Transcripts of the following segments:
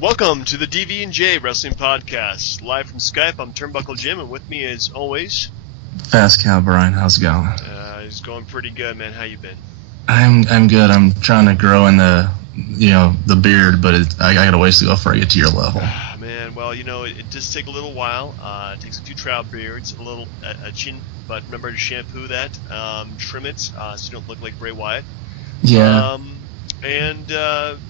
Welcome to the DB&J Wrestling Podcast, live from Skype. I'm Turnbuckle Jim, and with me, as always, Fast Cow Brian. How's it going? It's going pretty good, man. How you been? I'm good. I'm trying to grow in the beard, but I got a ways to go before I get to your level. Man, well, it does take a little while. It takes a few trial beards, a chin, but remember to shampoo that, trim it, so you don't look like Bray Wyatt. Yeah. And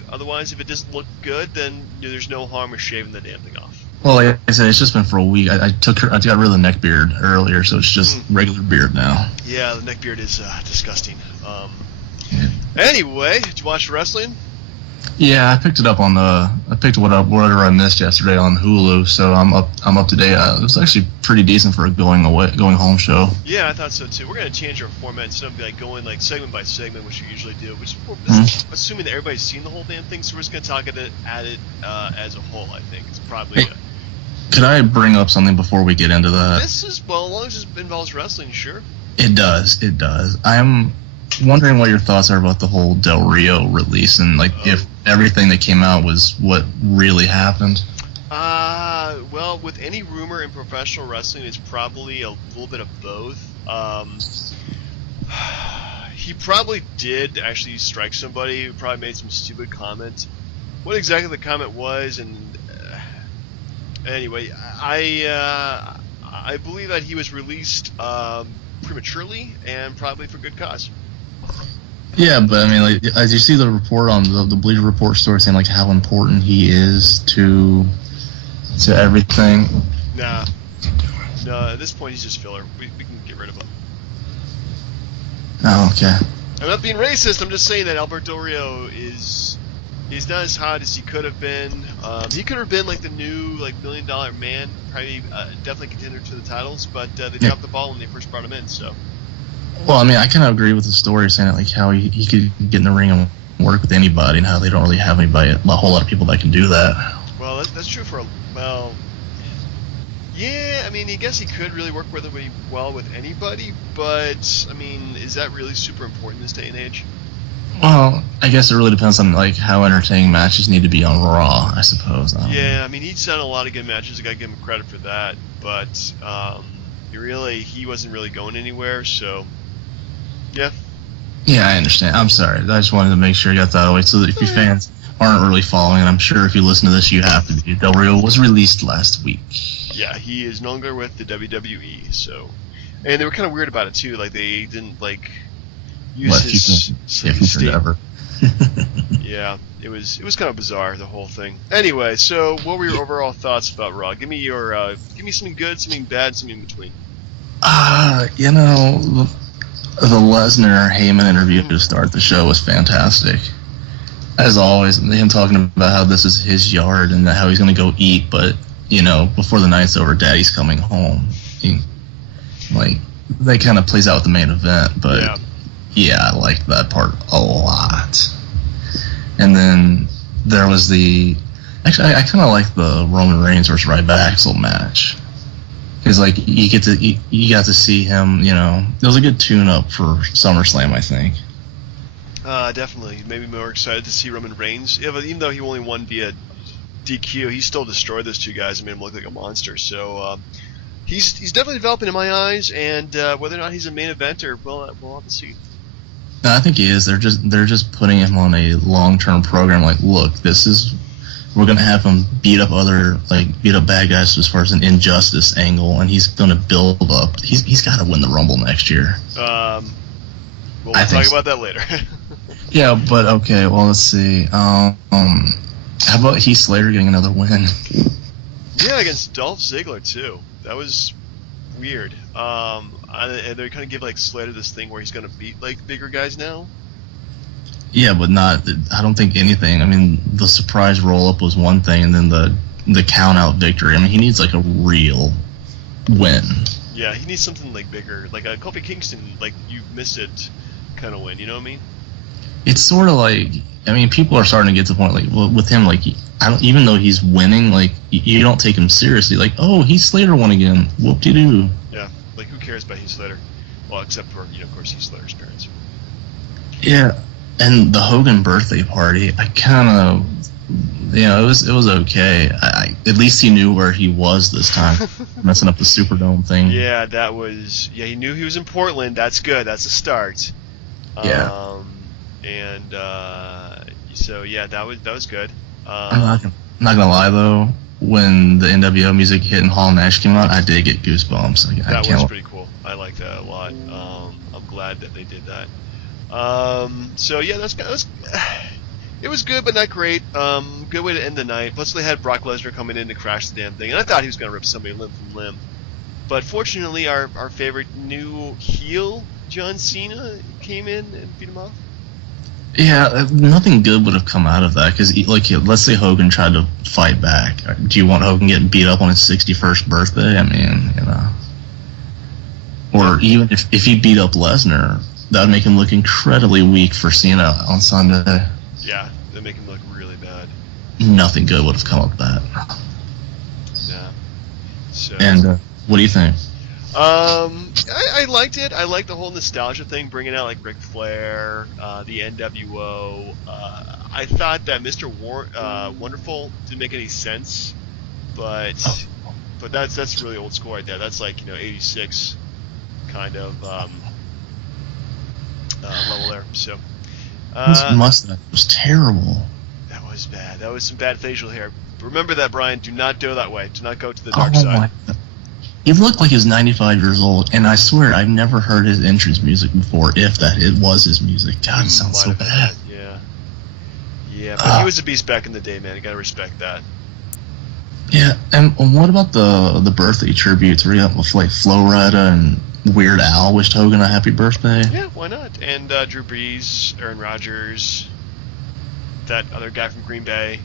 otherwise, if it doesn't look good, then there's no harm in shaving the damn thing off. Well, like I said, it's just been for a week. I got rid of the neck beard earlier, so it's just regular beard now. Yeah, the neck beard is disgusting. Yeah. Anyway, did you watch wrestling? Yeah, I picked it up on whatever I missed yesterday on Hulu, so I'm up to date. It was actually pretty decent for a going home show. Yeah, I thought so too. We're gonna change our format instead of going like segment by segment, which we usually do. Which assuming that everybody's seen the whole damn thing, so we're just gonna talk at it as a whole. I think it's probably. Hey, could I bring up something before we get into that? As long as it involves wrestling, sure. It does. I'm wondering what your thoughts are about the whole Del Rio release, and if everything that came out was what really happened. Well, with any rumor in professional wrestling, it's probably a little bit of both. He probably did actually strike somebody who probably made some stupid comment. What exactly the comment was, and anyway, I believe that he was released prematurely and probably for good cause. Yeah, but I mean, as you see the report on the Bleacher Report story saying how important he is to everything. No, at this point he's just filler. We can get rid of him. Oh, okay. I'm not being racist. I'm just saying that Albert Del Rio he's not as hot as he could have been. He could have been the new $1 million man, probably definitely contender to the titles, but they dropped the ball when they first brought him in. So. Well, I mean, I kind of agree with the story saying how he could get in the ring and work with anybody, and how they don't really have a whole lot of people that can do that. Well, that's true yeah. I mean, I guess he could really work with anybody, but I mean, is that really super important in this day and age? Well, I guess it really depends on how entertaining matches need to be on Raw, I suppose. Yeah, I mean, he's done a lot of good matches. I gotta give him credit for that, but he wasn't really going anywhere, so. Yeah. Yeah, I understand. I'm sorry. I just wanted to make sure you got that out of the way so that if you fans aren't really following, and I'm sure if you listen to this, you have to be. Del Rio was released last week. Yeah, he is no longer with the WWE, so. And they were kind of weird about it, too. They didn't, use his ever. Yeah, it was kind of bizarre, the whole thing. Anyway, so what were your overall thoughts about Raw? Give me something good, something bad, something in between. The Lesnar-Heyman interview to start the show was fantastic. As always, him talking about how this is his yard and how he's going to go eat, but, before the night's over, Daddy's coming home. That kind of plays out with the main event, but yeah, I liked that part a lot. And then there was actually, I kind of like the Roman Reigns versus Ryback match. Because you got to see him, it was a good tune-up for SummerSlam, I think. Definitely. Made me more excited to see Roman Reigns. Yeah, but even though he only won via DQ, he still destroyed those two guys and made him look like a monster. So he's definitely developing in my eyes, and whether or not he's a main eventer, we'll have to see. No, I think he is. They're just putting him on a long-term program. Look, we're gonna have him beat up bad guys as far as an injustice angle, and he's gonna build up. He's got to win the Rumble next year. We'll talk about that later. Yeah, but okay. Well, let's see. How about Heath Slater getting another win? Yeah, against Dolph Ziggler too. That was weird. And they kind of give Slater this thing where he's gonna beat bigger guys now. Yeah, but not. I don't think anything. I mean, the surprise roll-up was one thing, and then the count-out victory. I mean, he needs a real win. Yeah, he needs something bigger, like a Kofi Kingston, you missed it kind of win. You know what I mean? It's sort of people are starting to get to the point with him, even though he's winning, you don't take him seriously. Oh, Heath Slater won again. Whoop-de-doo. Yeah, who cares about Heath Slater? Well, except for of course Heath Slater's parents. Yeah. And the Hogan birthday party, I kind of it was okay. At least he knew where he was this time, messing up the Superdome thing. Yeah, he knew he was in Portland. That's good. That's a start. Yeah. So yeah, that was good. I'm not gonna lie though, when the NWO music hit and Hall & Nash came out, I did get goosebumps. That was pretty cool. I like that a lot. I'm glad that they did that. So yeah, it was good, but not great. Good way to end the night. Plus, they had Brock Lesnar coming in to crash the damn thing, and I thought he was going to rip somebody limb from limb. But fortunately, our favorite new heel, John Cena, came in and beat him off. Yeah, nothing good would have come out of that, because, let's say Hogan tried to fight back. Do you want Hogan getting beat up on his 61st birthday? I mean, Or even if he beat up Lesnar, that would make him look incredibly weak for Cena on Sunday. Yeah, that'd make him look really bad. Nothing good would have come of that. Yeah. So. And what do you think? I liked it. I liked the whole nostalgia thing, bringing out like Ric Flair, the NWO. I thought that Mr. Wonderful didn't make any sense, but that's really old school right there. That's like 86 kind of level there. So his mustache was terrible. That was bad. That was some bad facial hair. Remember that, Brian. Do not go that way. Do not go to the dark side. He looked like he was 95 years old, and I swear I've never heard his entrance music before, if it was his music. God, it sounds so bad. Yeah, but he was a beast back in the day, man. You gotta respect that. Yeah, and what about the birthday tributes where you got like Flo Rida and Weird Al wished Hogan a happy birthday? Yeah, why not? And Drew Brees, Aaron Rodgers, that other guy from Green Bay.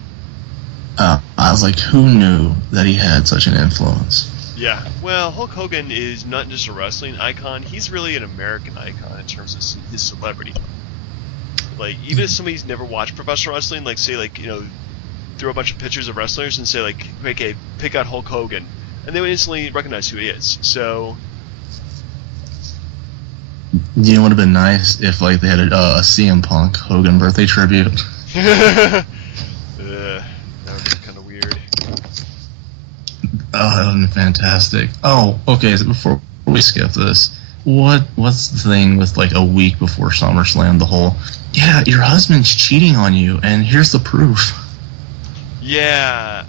I was like, who knew that he had such an influence? Yeah, well, Hulk Hogan is not just a wrestling icon, he's really an American icon in terms of his celebrity. Like, even if somebody's never watched professional wrestling, like, say, like, throw a bunch of pictures of wrestlers and say, like, okay, pick out Hulk Hogan, and they would instantly recognize who he is, so... It would have been nice if, like, they had a CM Punk Hogan birthday tribute. That would be kind of weird. Oh, that would have been fantastic. Oh, okay, so before we skip this, what's the thing with, like, a week before SummerSlam, the whole, yeah, your husband's cheating on you, and here's the proof. Yeah,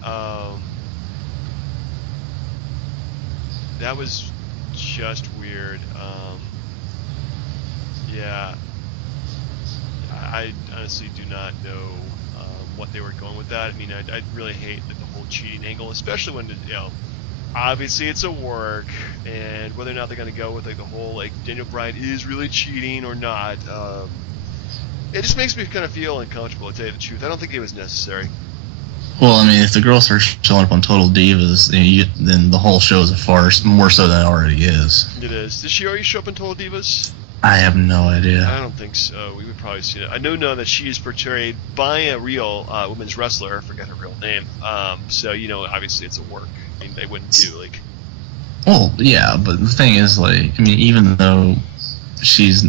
that was just weird. Yeah, I honestly do not know what they were going with that. I mean, I really hate the whole cheating angle, especially when obviously it's a work, and whether or not they're going to go with like the whole like Daniel Bryan is really cheating or not. It just makes me kind of feel uncomfortable, to tell you the truth. I don't think it was necessary. Well, I mean, if the girls are showing up on Total Divas, then the whole show is a farce, more so than it already is. It is. Did she already show up in Total Divas? I have no idea. I don't think so. We would probably see it. I know that she is portrayed by a real women's wrestler. I forget her real name. So, obviously it's a work. I mean, they wouldn't do, like... Well, yeah, but the thing is, like, I mean, even though she's...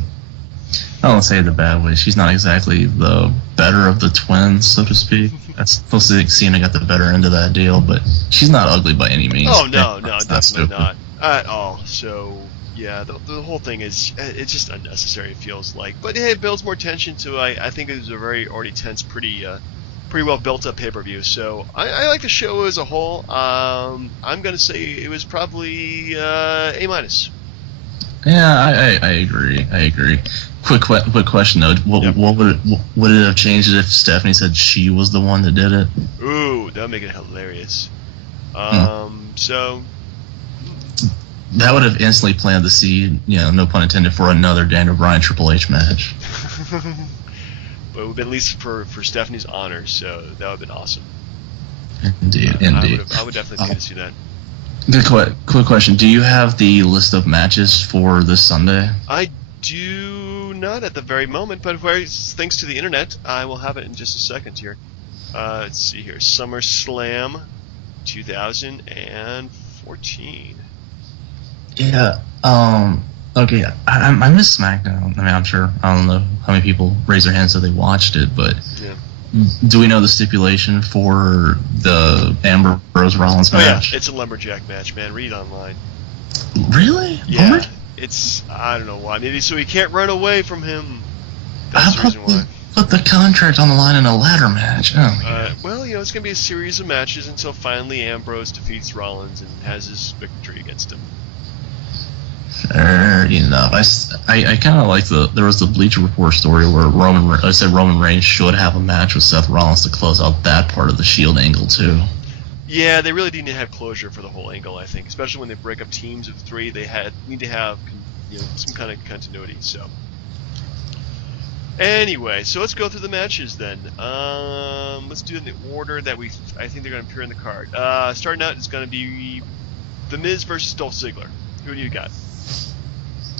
I don't say it the bad way. She's not exactly the better of the twins, so to speak. That's supposed to Cena got the better end of that deal, but she's not ugly by any means. Oh, no, definitely not. At all. So... Yeah, the whole thing is, it's just unnecessary, it feels like. But hey, it builds more tension to, I think it was a very already tense, pretty well built up pay-per-view. So I like the show as a whole. I'm going to say it was probably A-. Yeah, I agree. Quick question though. What would it have changed if Stephanie said she was the one that did it? Ooh, that would make it hilarious. So... That would have instantly planted the seed, no pun intended, for another Daniel Bryan Triple H match. But it would have been at least for Stephanie's honor, so that would have been awesome. Indeed. I would definitely pay to see that. Good quick question. Do you have the list of matches for this Sunday? I do not at the very moment, but thanks to the internet, I will have it in just a second here. Let's see here. SummerSlam 2014. Yeah, okay, I miss SmackDown. I mean, I'm sure, I don't know how many people raise their hands so they watched it, but do we know the stipulation for the Ambrose Rollins match? Yeah, it's a lumberjack match, man. Read online. Really? Yeah, it's, I don't know why. Maybe so he can't run away from him. That's the reason why. Put the contract on the line in a ladder match. Well, it's going to be a series of matches until finally Ambrose defeats Rollins and has his victory against him. Fair enough. I kind of like there was the Bleacher Report story where Roman Reigns should have a match with Seth Rollins to close out that part of the Shield angle too. Yeah, they really need to have closure for the whole angle, I think. Especially when they break up teams of 3, they need to have some kind of continuity. So, anyway, so let's go through the matches then. Let's do it in the order that I think they're going to appear in the card. Starting out, it's going to be The Miz versus Dolph Ziggler. Who do you got?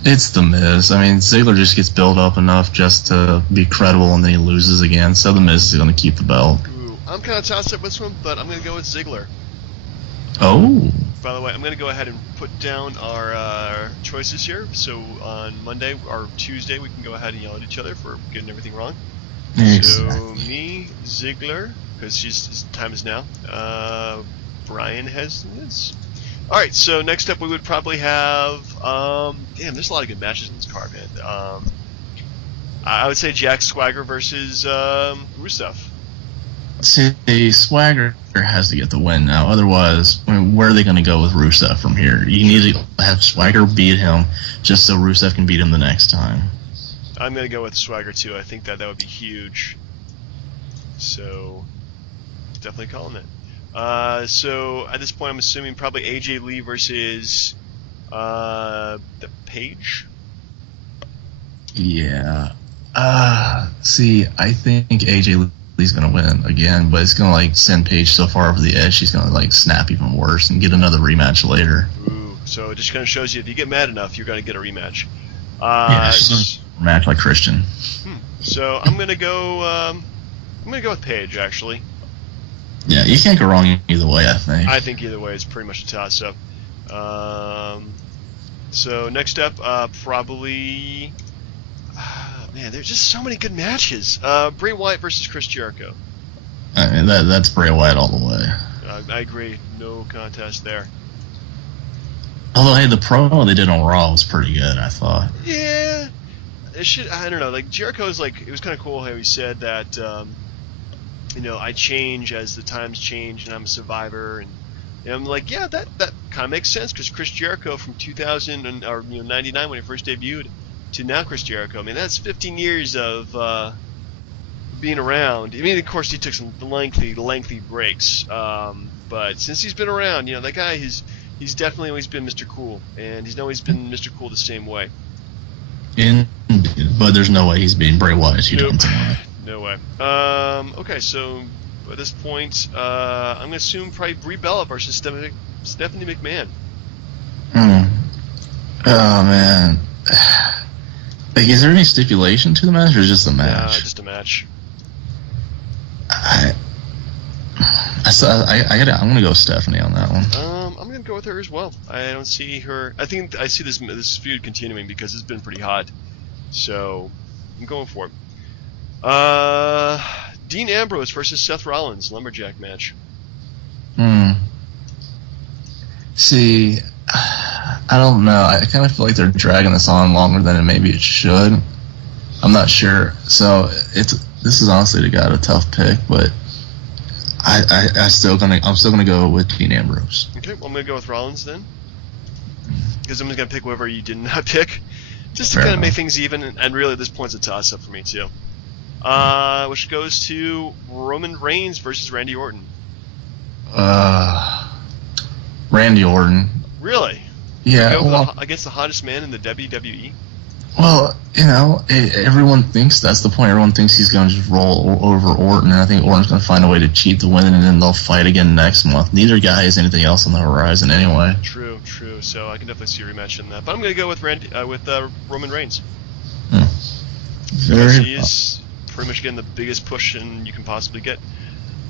It's The Miz. I mean, Ziggler just gets built up enough just to be credible, and then he loses again. So The Miz is going to keep the belt. I'm kind of tossed up with this one, but I'm going to go with Ziggler. Oh. By the way, I'm going to go ahead and put down our choices here. So on Monday or Tuesday, we can go ahead and yell at each other for getting everything wrong. Exactly. So me, Ziggler, because his time is now. Brian has this. All right. So next up, we would probably have. There's a lot of good matches in this card, man. I would say Jack Swagger versus Rusev. See, Swagger has to get the win now. Otherwise, where are they going to go with Rusev from here? You need to have Swagger beat him just so Rusev can beat him the next time. I'm going to go with Swagger, too. I think that would be huge. So, definitely calling it. So, at this point, I'm assuming probably AJ Lee versus the Page. Yeah. See, I think AJ Lee's gonna win again, but it's gonna send Paige so far over the edge she's gonna snap even worse and get another rematch later. Ooh, so it just kind of shows you if you get mad enough, you're gonna get a rematch. She's gonna match like Christian. So I'm gonna go with Paige actually. Yeah, you can't go wrong either way. I think either way is pretty much a toss up. So next up, probably. Man, there's just so many good matches. Bray Wyatt versus Chris Jericho. I mean, that's Bray Wyatt all the way. I agree. No contest there. Although, hey, the promo they did on Raw was pretty good, I thought. Yeah. I don't know. Jericho's it was kind of cool how he said that, I change as the times change and I'm a survivor. And I'm like, yeah, that kind of makes sense because Chris Jericho from 2000 or 99 when he first debuted to now Chris Jericho. I mean, that's 15 years of being around. I mean, of course, he took some lengthy breaks. But since he's been around, that guy, he's definitely always been Mr. Cool, and he's always been Mr. Cool the same way. But there's no way he's being Bray Wyatt. No way. Okay, so at this point, I'm going to assume probably Brie Bella versus Stephanie McMahon. Oh, man. Is there any stipulation to the match, or just a match? Just a match. I'm gonna go with Stephanie on that one. I'm gonna go with her as well. I don't see her. I think I see this feud continuing because it's been pretty hot. So I'm going for it. Dean Ambrose versus Seth Rollins, lumberjack match. See, I don't know. I kind of feel like they're dragging this on longer than maybe it should. I'm not sure. So this is honestly got a tough pick, but I'm still gonna go with Dean Ambrose. Okay, well I'm gonna go with Rollins then, because I'm just gonna pick whoever you did not pick, just to kind of make things even. And really, at this point, it's a toss up for me too. Which goes to Roman Reigns versus Randy Orton. Randy Orton. Really? Yeah. Against the hottest man in the WWE? Well, everyone thinks that's the point. Everyone thinks he's going to just roll over Orton, and I think Orton's going to find a way to cheat the win, and then they'll fight again next month. Neither guy has anything else on the horizon anyway. True. So I can definitely see a rematch in that. But I'm going to go with Roman Reigns. He is pretty much getting the biggest push you can possibly get.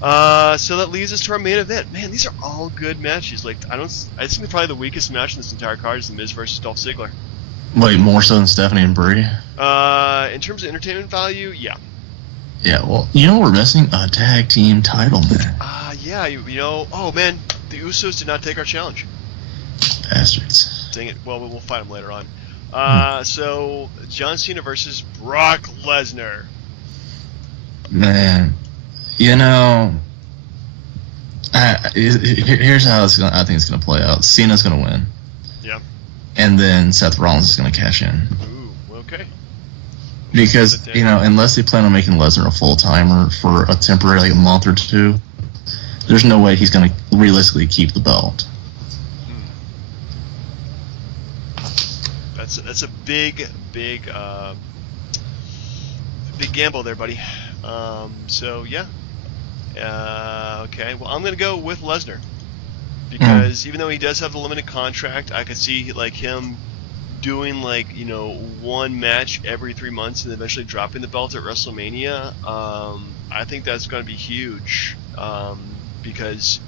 So that leads us to our main event. Man, these are all good matches. I think probably the weakest match in this entire card is The Miz versus Dolph Ziggler. More so than Stephanie and Brie? In terms of entertainment value, yeah. Yeah, well, you know what we're missing? A tag team title match. Yeah, oh man, the Usos did not take our challenge. Bastards. Dang it. Well, we'll fight them later on. So, John Cena versus Brock Lesnar. Man, here's how I think it's gonna play out. Cena's gonna win. Yeah. And then Seth Rollins is gonna cash in. Ooh, okay. Because, unless they plan on making Lesnar a full-timer for a temporary, like a month or two, there's no way he's going to realistically keep the belt. That's a big gamble there, buddy. So, yeah. Okay, well, I'm going to go with Lesnar. Because even though he does have the limited contract, I could see, like, him doing one match every 3 months and eventually dropping the belt at WrestleMania. I think that's going to be huge, because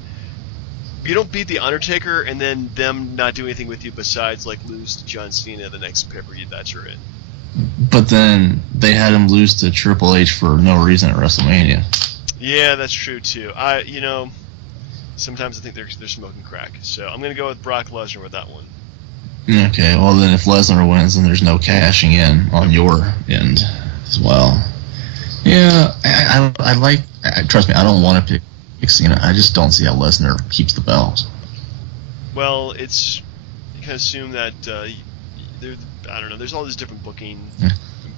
you don't beat the Undertaker and then them not do anything with you besides lose to John Cena the next pay-per-view that you're in. But then they had him lose to Triple H for no reason at WrestleMania. Yeah, that's true too. Sometimes I think they're smoking crack. So I'm going to go with Brock Lesnar with that one. Okay, well then if Lesnar wins, then there's no cashing in on your end as well. Yeah, I like. Trust me, I don't want to pick Cena. I just don't see how Lesnar keeps the belt. Well, you can assume that I don't know. There's all this different booking,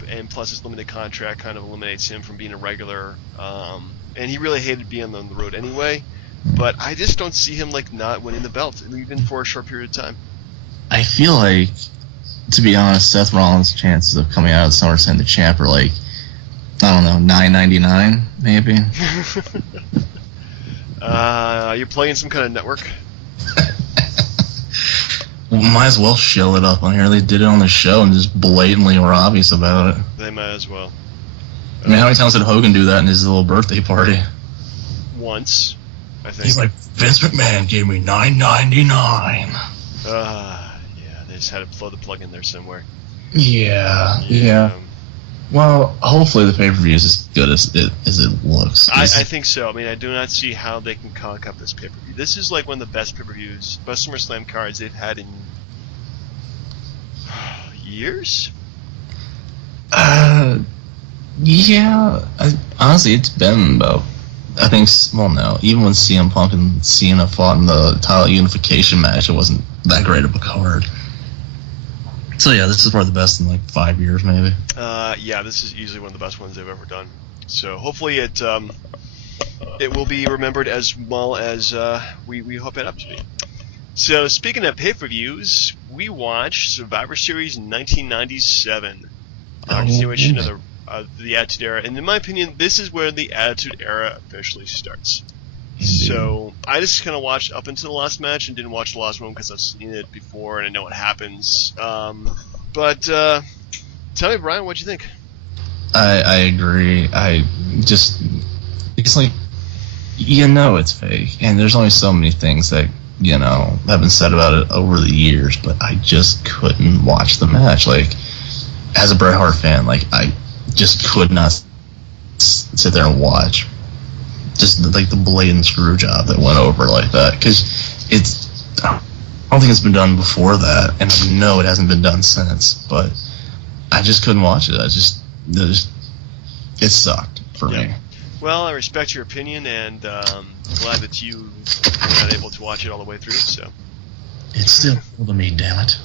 and plus his limited contract kind of eliminates him from being a regular. And he really hated being on the road anyway. But I just don't see him not winning the belt, even for a short period of time. I feel like, to be honest, Seth Rollins' chances of coming out of SummerSlam the champ are I don't know, $9.99 maybe. You're playing some kind of network? Well, might as well show it up on here. They did it on the show and just blatantly were obvious about it. They might as well. I mean, how many times did Hogan do that in his little birthday party? Once, I think. He's like, Vince McMahon gave me $9.99. Yeah, they just had to throw the plug in there somewhere. Yeah. Well, hopefully the pay-per-view is as good as it looks. I think so. I mean, I do not see how they can conk up this pay-per-view. This is one of the best pay-per-views, best SummerSlam cards they've had in years? Yeah. Honestly, it's been about, I think, well, no. Even when CM Punk and Cena fought in the title unification match, it wasn't that great of a card. So yeah, this is probably the best in 5 years, maybe. Yeah, this is easily one of the best ones they've ever done. So hopefully it will be remembered as well as we hope it up to be. So speaking of pay-per-views, we watched Survivor Series 1997, continuation of the Attitude Era, and in my opinion, this is where the Attitude Era officially starts. So I just kind of watched up until the last match and didn't watch the last one because I've seen it before and I know what happens. But tell me, Brian, what'd you think? I agree. It's it's fake, and there's only so many things that have been said about it over the years, but I just couldn't watch the match. As a Bret Hart fan, I just could not sit there and watch. Just the blatant screw job that went over like that, because I don't think it's been done before that, and I know it hasn't been done since. But I just couldn't watch it. It sucked for me. Well, I respect your opinion, and glad that you were not able to watch it all the way through. So it's still cool to me, damn it.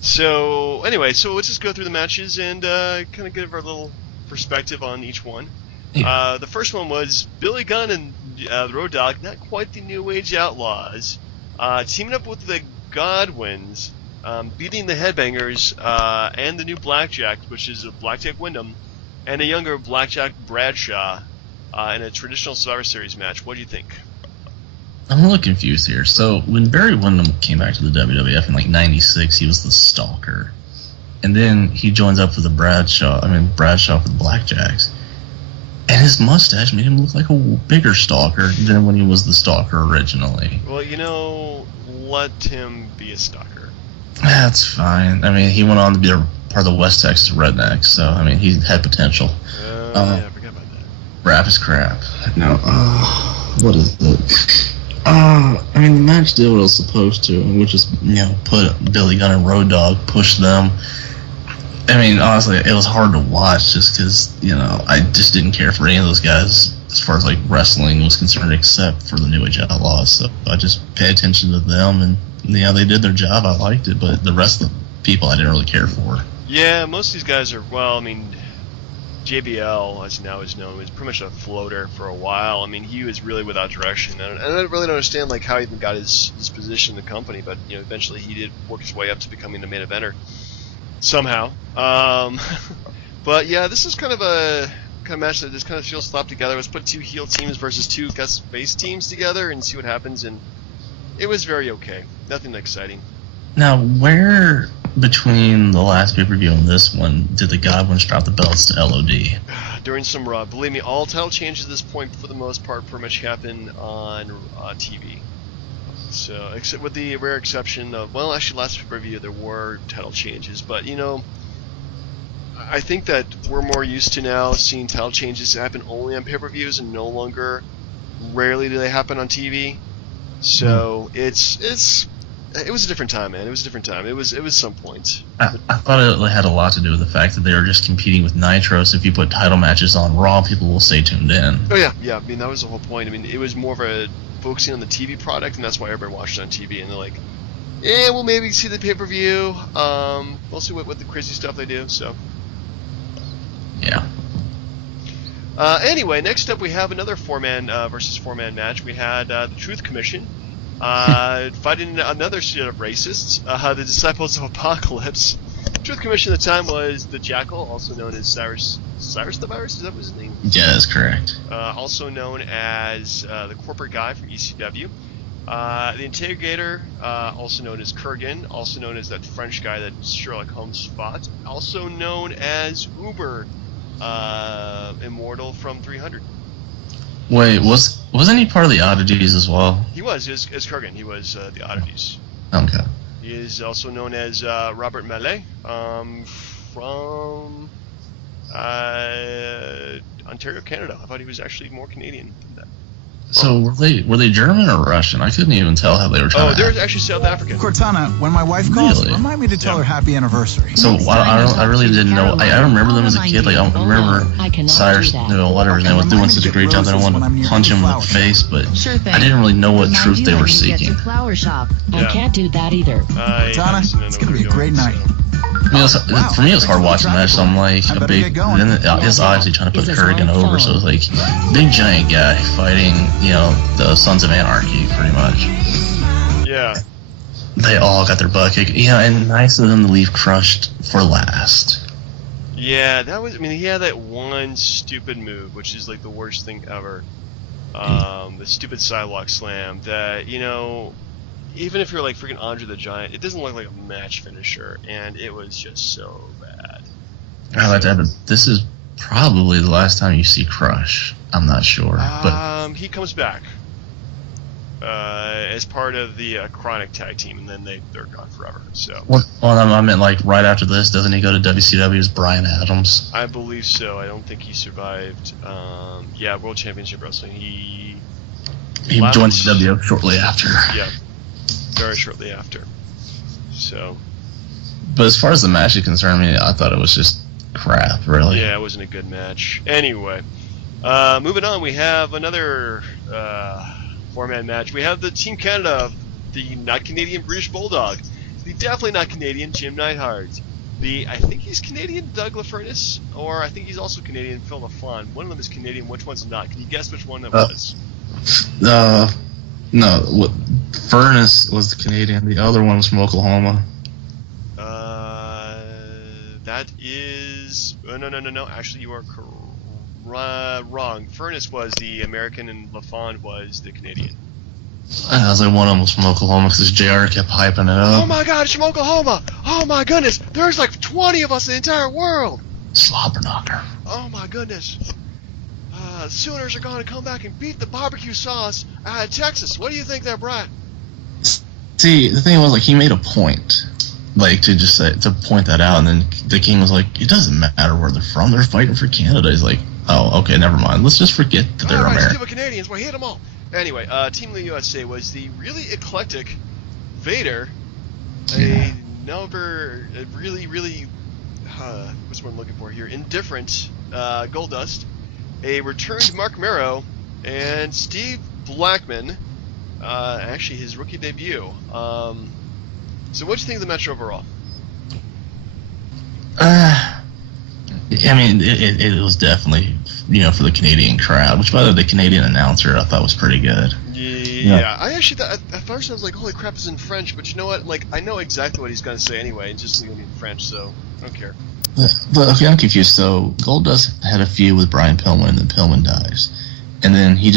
So anyway, let's just go through the matches and kind of give our little perspective on each one. Yeah. The first one was Billy Gunn and the Road Dogg, not quite the New Age Outlaws, teaming up with the Godwins, beating the Headbangers and the new Blackjack, which is a Blackjack Wyndham, and a younger Blackjack Bradshaw in a traditional Survivor Series match. What do you think? I'm a little confused here. So when Barry Windham came back to the WWF in '96, he was the Stalker, and then he joins up with the Bradshaw for the Blackjacks. And his mustache made him look like a bigger stalker than when he was the Stalker originally. Well, let him be a stalker. That's fine. I mean, he went on to be a part of the West Texas Rednecks, so, he had potential. Yeah, I forgot about that. Rap is crap. No, what is it? I mean, the match did what it was supposed to, which is, put Billy Gunn and Road Dogg, push them. I mean, honestly, it was hard to watch just because, I just didn't care for any of those guys as far as, like, wrestling was concerned, except for the New Age Outlaws. So I just paid attention to them, and, they did their job. I liked it, but the rest of the people I didn't really care for. Yeah, most of these guys are, JBL, as now is known, was pretty much a floater for a while. I mean, he was really without direction, and I really don't understand how he even got his position in the company. But eventually he did work his way up to becoming the main eventer somehow. But yeah, this is kind of a match that just kind of feels slapped together. Let's put two heel teams versus two face teams together and see what happens. And it was very okay. Nothing exciting. Now, where between the last pay-per-view and this one did the Godwins drop the belts to LOD? During some Raw. Believe me, all title changes at this point, for the most part, pretty much happen on TV. So, except with the rare exception of, actually, last pay-per-view there were title changes, but I think that we're more used to now seeing title changes happen only on pay-per-views and no longer. Rarely do they happen on TV. So it was a different time, man. It was a different time. It was some point. I thought it had a lot to do with the fact that they were just competing with Nitro, so if you put title matches on Raw, people will stay tuned in. Oh, yeah. I mean, that was the whole point. I mean, it was more of a focusing on the TV product, and that's why everybody watched it on TV, and they're like, yeah, we'll maybe see the pay-per-view. We'll see what the crazy stuff they do, so. Yeah. Anyway, next up we have another four-man versus four-man match. We had the Truth Commission fighting another set of racists, the Disciples of Apocalypse. Truth Commission at the time was the Jackal, also known as Cyrus the Virus. Is that his name? Yeah, that's correct. Also known as the corporate guy from ECW. The Integrator, also known as Kurgan, also known as that French guy that Sherlock Holmes fought, also known as Uber Immortal from 300. Wait, wasn't he part of the Oddities as well? He was, as Kurgan. He was the Oddities. Okay. He is also known as Robert Mallet from Ontario, Canada. I thought he was actually more Canadian than that. So were they German or Russian? I couldn't even tell how they were trying. Oh, they were actually South African. Cortana, when my wife calls, remind me to tell her happy anniversary. So I really didn't know. I remember them as a kid. Like I remember Cyrus, whatever his name was, doing such a great job that I wanted to punch him in the face, but I didn't really know what truth they were seeking. Flower shop. I can't do that either. Cortana, it's gonna be a great night. For me, it was hard watching that. So I'm like a big. Then it's obviously trying to put Kurgan over, so it was like big giant guy fighting, the Sons of Anarchy, pretty much. Yeah. They all got their butt kicked. And nice of them to leave crushed for last. Yeah, that was. I mean, he had that one stupid move, which is like the worst thing ever. The stupid sidewalk slam. That even if you're like freaking Andre the Giant, it doesn't look like a match finisher, and it was just so bad. I like that, but this is probably the last time you see Crush. I'm not sure, but he comes back as part of the Chronic tag team, and then they're gone forever. So. Well, I meant like right after this, doesn't he go to WCW as Brian Adams? I believe so. I don't think he survived. World Championship Wrestling. He joined WCW shortly after. Yeah. Very shortly after. So. But as far as the match is concerned, I thought it was just crap, really. Yeah, it wasn't a good match. Anyway, moving on, we have another four-man match. We have the Team Canada, the not Canadian British Bulldog, the definitely not Canadian Jim Neidhart, I think he's Canadian Doug LaFurnace, or I think he's also Canadian Phil LaFon. One of them is Canadian, which one's not? Can you guess which one that was? No, Furnace was the Canadian. The other one was from Oklahoma. That is... No. Actually, you are wrong. Furnace was the American and LaFon was the Canadian. I was like, one of them was from Oklahoma because JR kept hyping it up. Oh my god, it's from Oklahoma! Oh my goodness, there's like 20 of us in the entire world! Slobber knocker. Oh my goodness. Sooners are going to come back and beat the barbecue sauce out of Texas. What do you think there, Brad? See, the thing was, like, he made a point, like, to point that out, and then the King was like, it doesn't matter where they're from, they're fighting for Canada. He's like, Oh, okay, never mind. Let's just forget that they're American. Stupid Canadians, we hate them all. Anyway, Team the USA was the really eclectic Vader, a really, what's what I'm looking for here? Indifferent Goldust, a returned Mark Merrow, and Steve Blackman, actually his rookie debut. So what do you think of the match overall? I mean, it was definitely, for the Canadian crowd, which by the way, the Canadian announcer I thought was pretty good. Yeah. I actually thought, at first I was like, holy crap, it's in French, but you know what? Like, I know exactly what he's going to say anyway, it's just going to be in French, so I don't care. But okay, I'm confused. So Goldust had a feud with Brian Pillman, and then Pillman dies, and then he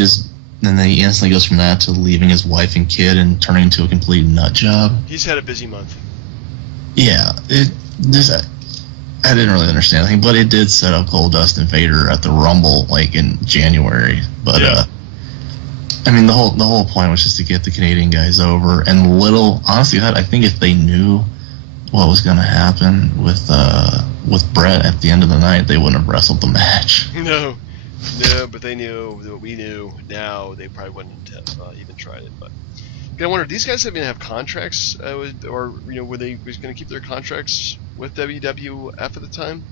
instantly goes from that to leaving his wife and kid and turning into a complete nut job. He's had a busy month. Yeah, I didn't really understand anything, but it did set up Goldust and Vader at the Rumble like in January. But I mean, the whole point was just to get the Canadian guys over. And honestly, I think if they knew what was going to happen with Brett at the end of the night, they wouldn't have wrestled the match. No, but they knew what we knew. Now they probably wouldn't have even tried it. But I wonder, these guys even have contracts, or were they going to keep their contracts with WWF at the time?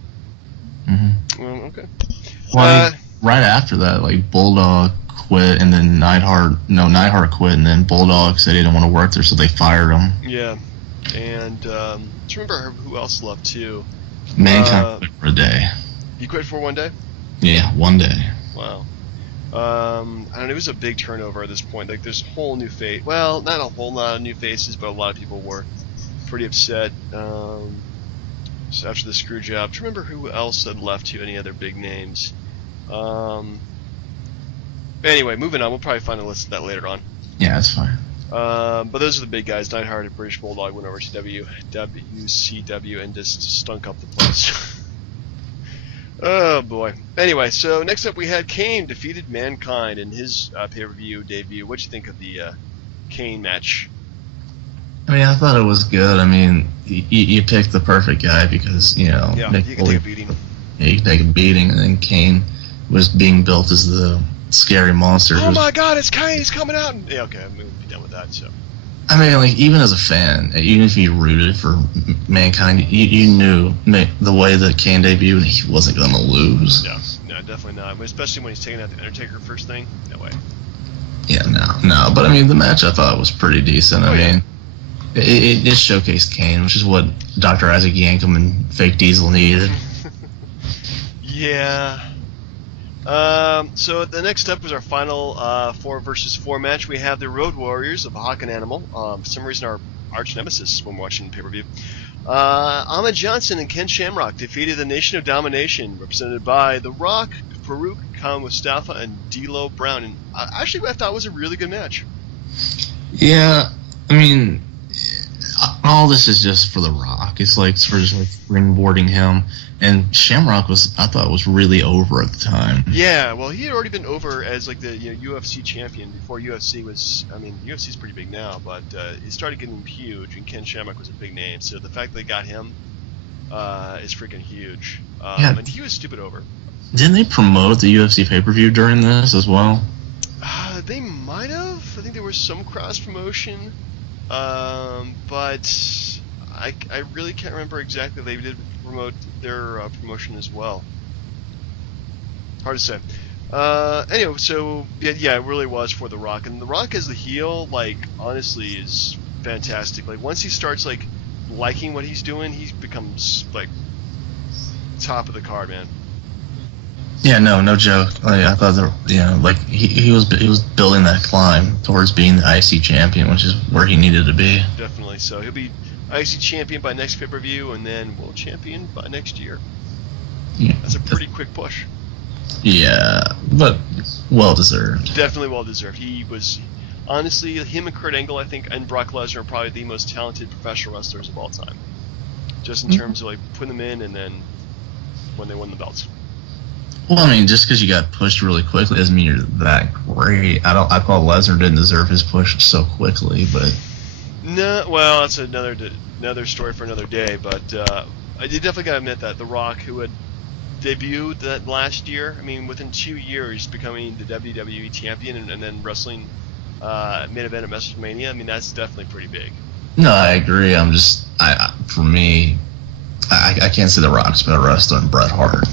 Mm-hmm. Well, okay. Well, right after that, like Bulldog quit, and then Neidhart quit, and then Bulldog said he didn't want to work there, so they fired him. Yeah, and do you remember who else left too? Mankind quit for a day. You quit for one day? Yeah, one day. Wow. I don't know, it was a big turnover at this point. Like, there's a whole new face. Well, not a whole lot of new faces, but a lot of people were pretty upset. So after the screw job, do you remember who else had left to any other big names? Anyway, moving on. We'll probably find a list of that later on. Yeah, that's fine. But those are the big guys. Neidhart and British Bulldog went over to WCW and just stunk up the place. Oh boy. Anyway, so next up we had Kane defeated Mankind in his pay-per-view debut. What'd you think of the Kane match? I mean, I thought it was good. I mean, you picked the perfect guy because, you can take a beating. Yeah, you can take a beating, and then Kane was being built as the scary monster. Oh my God, it's Kane! He's coming out! Yeah, okay, I'm gonna be done with that. So. I mean, like, even as a fan, even if you rooted for Mankind, you knew the way that Kane debuted, he wasn't going to lose. No, definitely not. Especially when he's taking out the Undertaker first thing. No way. Yeah, no. But I mean, the match I thought was pretty decent. I mean, it showcased Kane, which is what Dr. Isaac Yankem and Fake Diesel needed. Yeah. So the next step was our final 4 versus 4 match. We have the Road Warriors of Hawk and Animal. For some reason, our arch nemesis when watching pay-per-view. Ahmed Johnson and Ken Shamrock defeated the Nation of Domination, represented by The Rock, Farouk, Khan Mustafa, and D'Lo Brown. And actually, I thought it was a really good match. Yeah, I mean, all this is just for The Rock. It's like for just like rewarding him. And Shamrock I thought was really over at the time. Yeah, well, he had already been over as like the UFC champion before UFC was. I mean, UFC's pretty big now, but he started getting huge, and Ken Shamrock was a big name. So the fact they got him is freaking huge. And he was stupid over. Didn't they promote the UFC pay-per-view during this as well? They might have. I think there was some cross promotion, but I really can't remember exactly. They did promote their promotion as well. Hard to say. Anyway, so yeah, it really was for The Rock, and The Rock as the heel, like, honestly, is fantastic. Like, once he starts like liking what he's doing, he becomes like top of the card, man. Yeah, no joke. Like, I thought that, like he was building that climb towards being the IC champion, which is where he needed to be. Definitely. So he'll be IC champion by next pay-per-view, and then world champion by next year. Yeah. That's a pretty quick push. Yeah, but well deserved. Definitely well deserved. He was, honestly, him and Kurt Angle, I think, and Brock Lesnar are probably the most talented professional wrestlers of all time. Just in terms of like putting them in, and then when they won the belts. Well, I mean, just because you got pushed really quickly doesn't mean you're that great. I thought Lesnar didn't deserve his push so quickly, but. No, well, that's another story for another day. But I did definitely gotta admit that The Rock, who had debut that last year. I mean, within 2 years, becoming the WWE champion and then wrestling main event at WrestleMania. I mean, that's definitely pretty big. No, I agree. For me, I can't say The Rock's better wrestler than Bret Hart.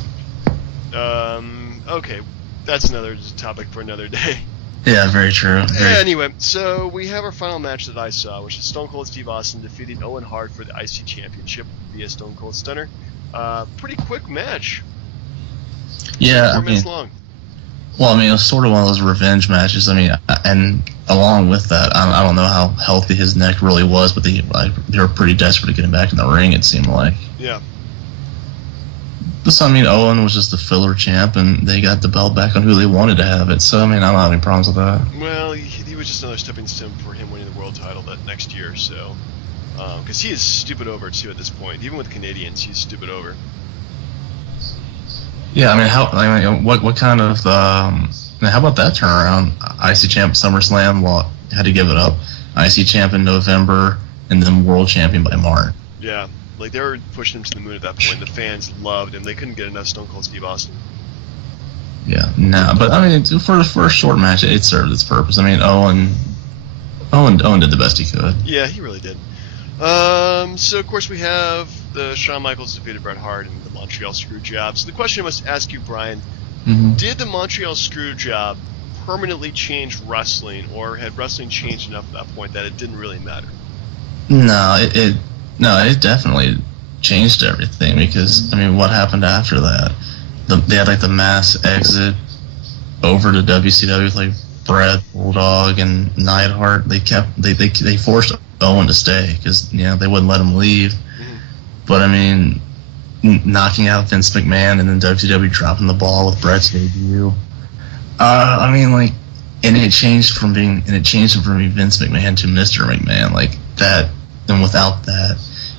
Okay, that's another topic for another day. Yeah, very true. Anyway, so we have our final match that I saw, which is Stone Cold Steve Austin defeating Owen Hart for the IC Championship via Stone Cold Stunner. Pretty quick match. Yeah, 4 minutes long. Well, I mean, it was sort of one of those revenge matches. I mean, and along with that, I don't know how healthy his neck really was, but they were pretty desperate to get him back in the ring, it seemed like. Yeah. So, I mean, Owen was just the filler champ, and they got the belt back on who they wanted to have it. So, I mean, I don't have any problems with that. Well, he was just another stepping stone for him winning the world title that next year, so... Because he is stupid over, too, at this point. Even with the Canadians, he's stupid over. Yeah, I mean, what kind of... how about that turnaround? IC champ SummerSlam, had to give it up. IC champ in November, and then world champion by March. Yeah, like they were pushing him to the moon at that point. The fans loved him. They couldn't get enough Stone Cold Steve Austin. Yeah, no, but I mean, for a short match, it served its purpose. I mean, Owen did the best he could. Yeah, he really did. So of course we have the Shawn Michaels defeated Bret Hart and the Montreal Screwjob. So the question I must ask you, Brian, did the Montreal Screwjob permanently change wrestling, or had wrestling changed enough at that point that it didn't really matter? No, it definitely changed everything, because I mean, what happened after that? They had like the mass exit over to WCW with like Bret, Bulldog, and Neidhart. They forced Owen to stay because they wouldn't let him leave. But I mean, knocking out Vince McMahon and then WCW dropping the ball with Bret's debut. I mean, like, and it changed him from being Vince McMahon to Mr. McMahon, like that. And without that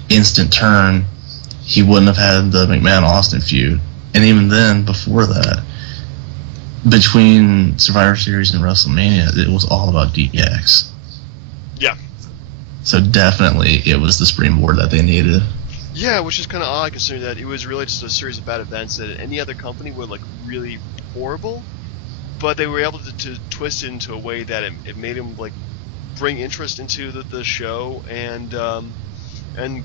instant turn, he wouldn't have had the McMahon-Austin feud. And even then, before that, between Survivor Series and WrestleMania, it was all about DX. Yeah. So definitely, it was the springboard that they needed. Yeah, which is kind of odd considering that it was really just a series of bad events that any other company would like really horrible, but they were able to twist it into a way that it made them like bring interest into the show and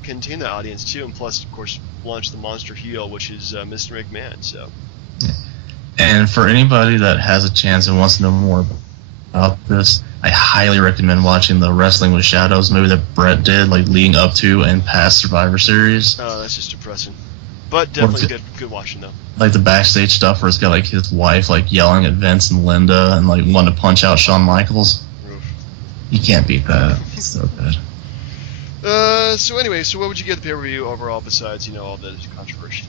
contain the audience too, and plus of course launch the monster heel, which is Mr. McMahon. So. Yeah. And for anybody that has a chance and wants to know more about this, I highly recommend watching the Wrestling with Shadows movie that Bret did, like leading up to and past Survivor Series. Oh, that's just depressing. But definitely good watching though. Like the backstage stuff where it's got like his wife like yelling at Vince and Linda and like wanting to punch out Shawn Michaels. Oof. You can't beat that. It's so good. So anyway, what would you give the pay-per-view overall besides, all the controversy?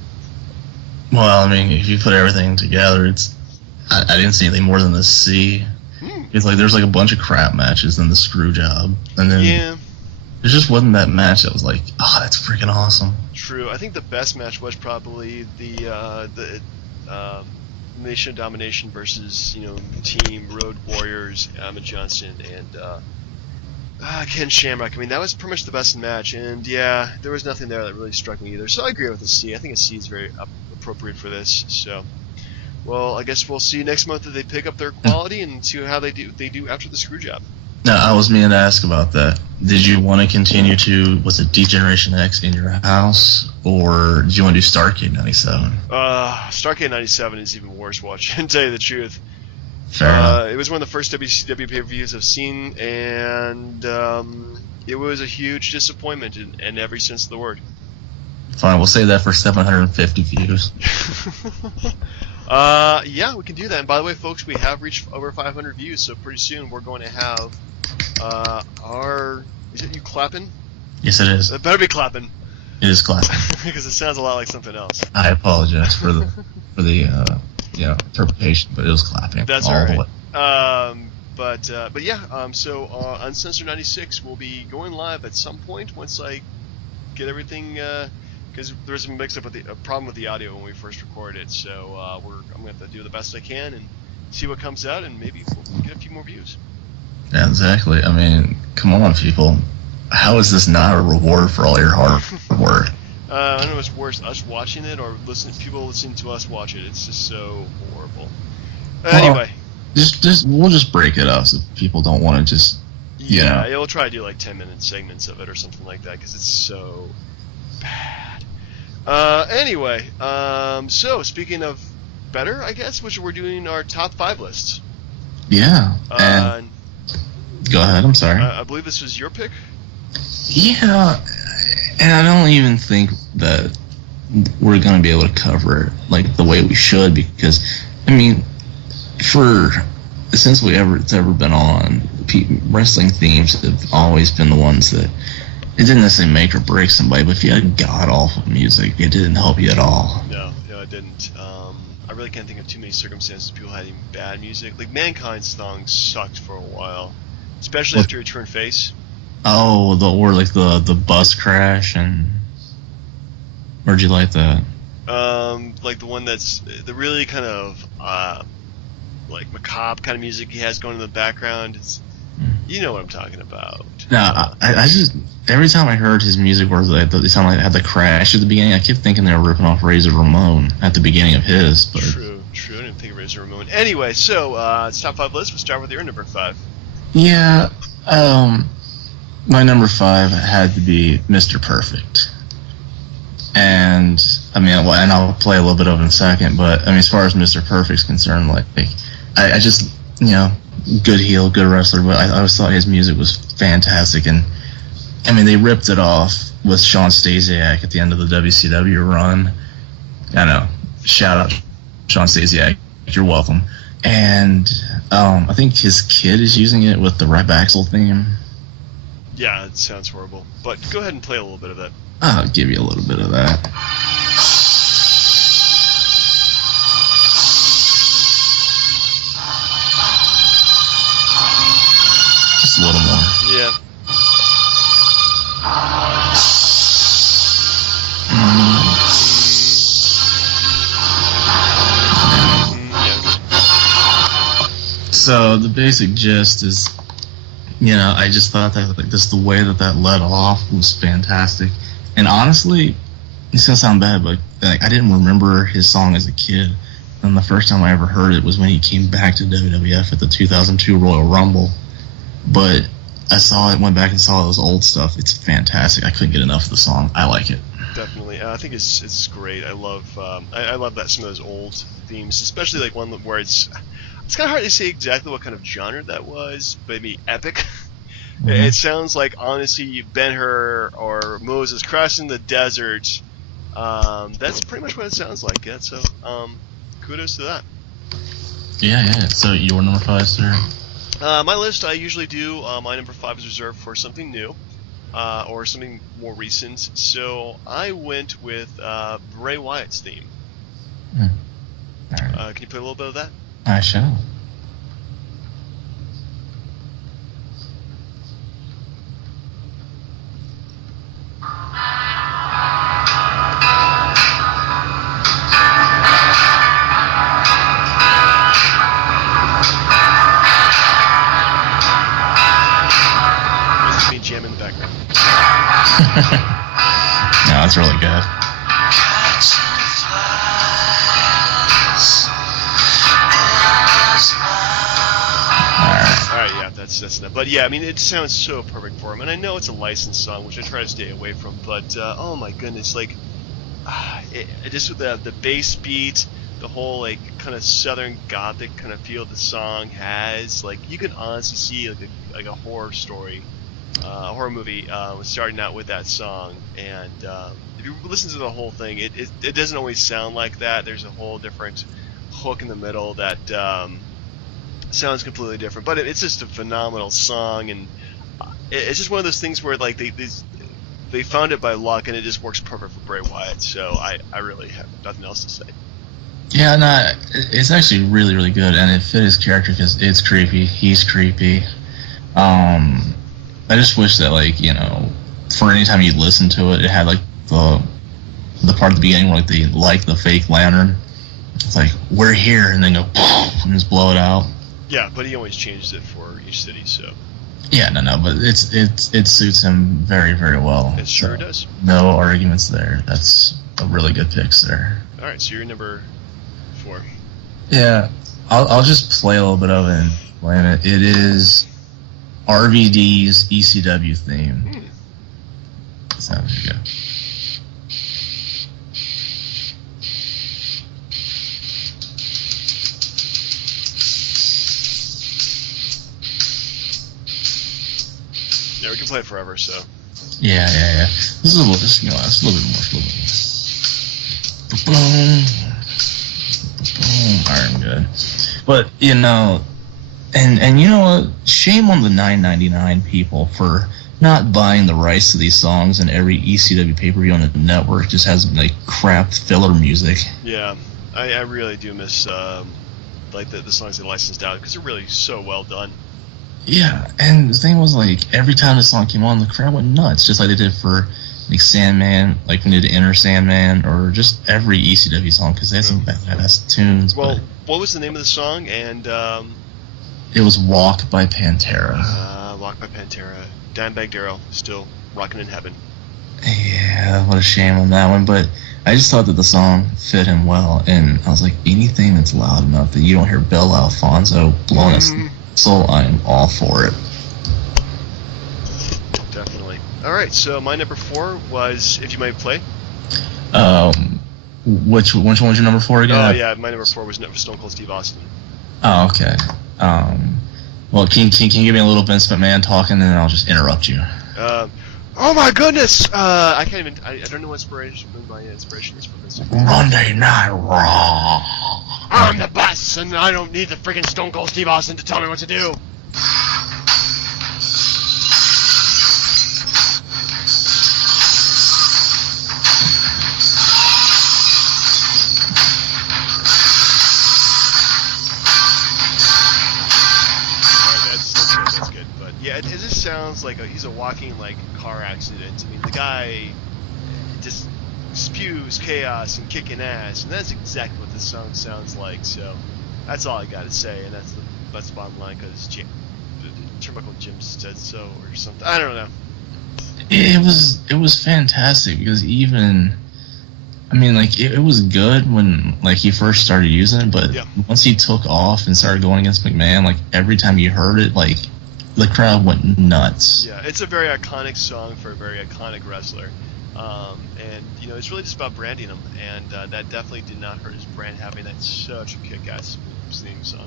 Well, I mean, if you put everything together, I didn't see anything more than the C. It's like there's like a bunch of crap matches in the Screwjob, and then there just wasn't that match that was like, oh, that's freaking awesome. True. I think the best match was probably the Nation of Domination versus Team Road Warriors, Ahmed Johnson and Ken Shamrock. I mean, that was pretty much the best match, and yeah, there was nothing there that really struck me either. So I agree with the C. I think a C is very appropriate for this. So, well, I guess we'll see next month if they pick up their quality and see how they do after the Screwjob. Now, I was meaning to ask about that. Did you want to continue was it D-Generation X in your house, or did you want to do Starrcade 97? Starrcade 97 is even worse watching, to tell you the truth. Fair enough. It was one of the first WCW pay-per-views I've seen, and it was a huge disappointment in every sense of the word. Fine, we'll say that for 750 views. Yeah, we can do that. And by the way, folks, we have reached over 500 views, so pretty soon we're going to have is it you clapping? Yes, it is. It better be clapping. It is clapping. Because it sounds a lot like something else. I apologize for the interpretation, but it was clapping. That's all right. But yeah, so Uncensored 96 will be going live at some point once I get everything, because there was a mix-up with a problem with the audio when we first recorded it. So I'm going to have to do the best I can and see what comes out, and maybe we'll get a few more views. Yeah, exactly. I mean, come on, people. How is this not a reward for all your hard work? I don't know what's worse, us watching it or people listening to us watch it. It's just so horrible. Anyway. We'll just break it up so people don't want to just... Yeah, we'll try to do like 10-minute segments of it or something like that because it's so bad. Anyway, so speaking of better, I guess, which we're doing our top 5 lists. Yeah. Go ahead, I'm sorry. I believe this was your pick? Yeah, and I don't even think that we're going to be able to cover it like the way we should because, I mean, since it's ever been on, wrestling themes have always been the ones that it didn't necessarily make or break somebody, but if you had god-awful music, it didn't help you at all. No, it didn't. I really can't think of too many circumstances people had even bad music. Like, Mankind's songs sucked for a while, especially after he turned face. Oh, the bus crash, and where'd you like that? Like the one that's the really kind of like macabre kind of music he has going in the background. You know what I'm talking about. No, I just every time I heard his music where they sounded like it had the crash at the beginning, I kept thinking they were ripping off Razor Ramon at the beginning of his. But True. I didn't think of Razor Ramon. Anyway, so it's top 5 list. We'll start with your number 5. Yeah, my number 5 had to be Mr. Perfect. And I mean, and I'll play a little bit of it in a second, but I mean, as far as Mr. Perfect's concerned, like I just, good heel, good wrestler, but I always thought his music was fantastic. And I mean, they ripped it off with Sean Stasiak at the end of the WCW run. I know, shout out Sean Stasiak, you're welcome. And I think his kid is using it with the Rybaxel theme. Yeah, it sounds horrible. But go ahead and play a little bit of that. I'll give you a little bit of that. Just a little more. Yeah. So the basic gist is, I just thought that just the way that led off was fantastic. And honestly, it's gonna sound bad, but I didn't remember his song as a kid. And the first time I ever heard it was when he came back to WWF at the 2002 Royal Rumble. But I went back and saw his old stuff. It's fantastic. I couldn't get enough of the song. I like it. Definitely, I think it's great. I love that some of those old themes, especially like one where it's kind of hard to say exactly what kind of genre that was, but maybe epic. Mm-hmm. It sounds like, honestly, Ben-Hur or Moses crossing the desert. That's pretty much what it sounds like. Yeah, so kudos to that. Yeah. So your number 5, sir? My list, I usually do. My number 5 is reserved for something new or something more recent. So I went with Bray Wyatt's theme. All right. Can you play a little bit of that? I shall. This is me jamming in the background. No, that's really good. Alright, yeah, that's enough. But yeah, I mean, it sounds so perfect for him. And I know it's a licensed song, which I try to stay away from, but oh my goodness, like, just with the bass beat, the whole, like, kind of southern gothic kind of feel the song has, like, you can honestly see, like a horror story, a horror movie starting out with that song. And if you listen to the whole thing, it doesn't always sound like that. There's a whole different hook in the middle that sounds completely different, but it's just a phenomenal song, and it's just one of those things where like they found it by luck, and it just works perfect for Bray Wyatt. So I really have nothing else to say. Yeah, no, it's actually really, really good, and it fit his character because it's creepy. He's creepy. I just wish that, like, for any time you listen to it, it had like the part at the beginning where like they light the fake lantern. It's like, we're here, and then go and just blow it out. Yeah, but he always changes it for each city, so. Yeah, no, but it suits him very, very well. It sure does. No arguments there. That's a really good pick, sir. All right, so you're number 4. Yeah, I'll just play a little bit of it and blame it. It is RVD's ECW theme. So there you go. Yeah, we can play it forever, so. Yeah. This is a little bit more, Boom. Alright, I'm good. But, you know, and you know what? Shame on the $9.99 people for not buying the rights to these songs, and every ECW pay-per-view on the network just has, like, crap filler music. Yeah, I really do miss, like, the songs they licensed out, because they're really so well done. Yeah, and the thing was, like, every time the song came on, the crowd went nuts, just like they did for, like, Sandman, like when they did Inner Sandman, or just every ECW song, because they had some badass tunes. Well, what was the name of the song? And it was Walk by Pantera. Walk by Pantera. Dimebag Darrell, still rocking in heaven. Yeah, what a shame on that one, but I just thought that the song fit him well, and I was like, anything that's loud enough that you don't hear Bill Alfonso blowing us. So I'm all for it. Definitely. All right, so my number 4 was If You Might Play. Which one was your number 4 again? Oh yeah, my number 4 was Stone Cold Steve Austin. Oh, okay. Well, can you give me a little Vince McMahon talking, and then I'll just interrupt you. Oh my goodness! I can't even. I don't know what my inspiration is for Vince McMahon. Monday Night Raw. I'm the boss, and I don't need the freaking Stone Cold Steve Austin to tell me what to do. That's good. But yeah, it just sounds like he's a walking like car accident. I mean, the guy just spews chaos and kicking ass, and that's exactly what this song sounds like. So that's all I got to say, and that's the bottom line, because Turnbuckle Jim said so or something. I don't know. It was fantastic, because even, I mean, like, it was good when, like, he first started using it, but once he took off and started going against McMahon, like, every time you heard it, like, the crowd went nuts. Yeah, it's a very iconic song for a very iconic wrestler. And, you know, it's really just about branding him, and that definitely did not hurt his brand, having that such a kick-ass theme song.